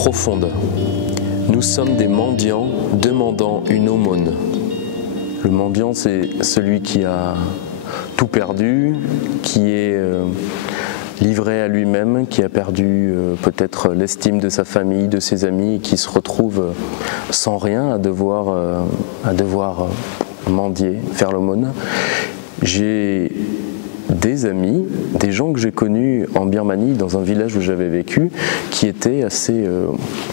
profonde. Nous sommes des mendiants demandant une aumône. Le mendiant, c'est celui qui a tout perdu, qui est livré à lui-même, qui a perdu peut-être l'estime de sa famille, de ses amis, et qui se retrouve sans rien à devoir mendier, faire l'aumône. J'ai des amis, des gens que j'ai connus en Birmanie, dans un village où j'avais vécu, qui étaient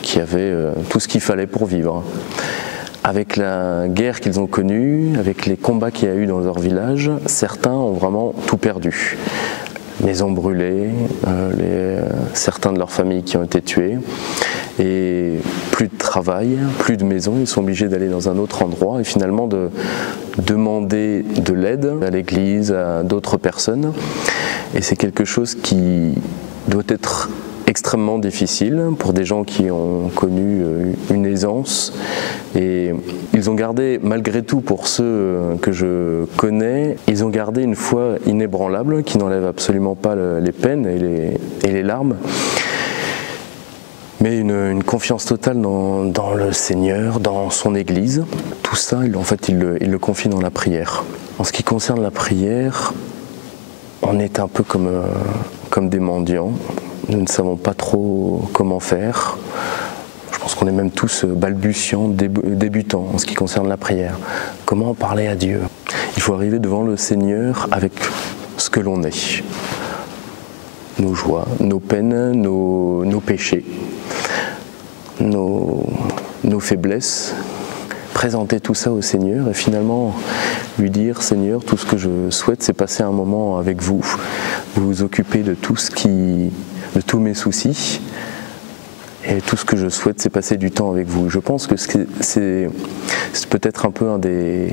qui avaient tout ce qu'il fallait pour vivre. Avec la guerre qu'ils ont connue, avec les combats qu'il y a eu dans leur village, certains ont vraiment tout perdu. Maisons brûlées, certains de leurs familles qui ont été tuées, et plus de travail, plus de maison, ils sont obligés d'aller dans un autre endroit et finalement de demander de l'aide à l'église, à d'autres personnes. Et c'est quelque chose qui doit être extrêmement difficile pour des gens qui ont connu une aisance, et ils ont gardé, malgré tout, pour ceux que je connais, ils ont gardé une foi inébranlable qui n'enlève absolument pas les peines et les larmes, mais une confiance totale dans le Seigneur, dans son Église. Tout ça, en fait, il le confie dans la prière. En ce qui concerne la prière, on est un peu comme des mendiants. Nous ne savons pas trop comment faire. Je pense qu'on est même tous balbutiants, débutants en ce qui concerne la prière. Comment parler à Dieu? Il faut arriver devant le Seigneur avec ce que l'on est. Nos joies, nos peines, nos péchés, nos faiblesses. Présenter tout ça au Seigneur et finalement lui dire: Seigneur, tout ce que je souhaite, c'est passer un moment avec vous. Vous vous occupez de de tous mes soucis, et tout ce que je souhaite, c'est passer du temps avec vous. Je pense que c'est peut-être un peu un des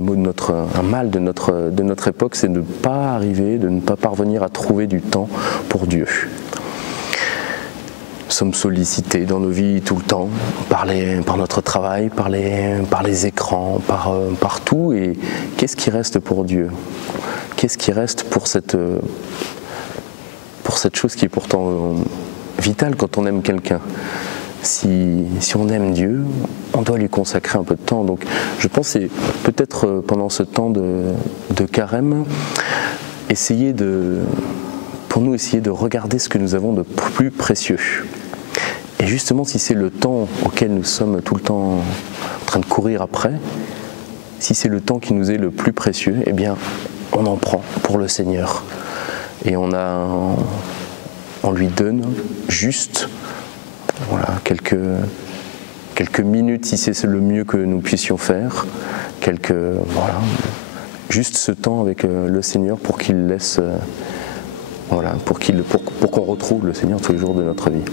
maux un mal de notre époque, c'est de ne pas arriver, de ne pas parvenir à trouver du temps pour Dieu. Nous sommes sollicités dans nos vies tout le temps par notre travail, par les écrans, par tout. Et qu'est-ce qui reste pour Dieu? Qu'est-ce qui reste pour cette chose qui est pourtant vitale quand on aime quelqu'un? Si on aime Dieu, on doit lui consacrer un peu de temps. Donc je pense que c'est peut-être pendant ce temps de carême, pour nous essayer de regarder ce que nous avons de plus précieux. Et justement, si c'est le temps auquel nous sommes tout le temps en train de courir après, si c'est le temps qui nous est le plus précieux, eh bien, on en prend pour le Seigneur. Et on lui donne juste quelques minutes, si c'est le mieux que nous puissions faire, juste ce temps avec le Seigneur pour qu'il laisse, pour qu'on retrouve le Seigneur tous les jours de notre vie.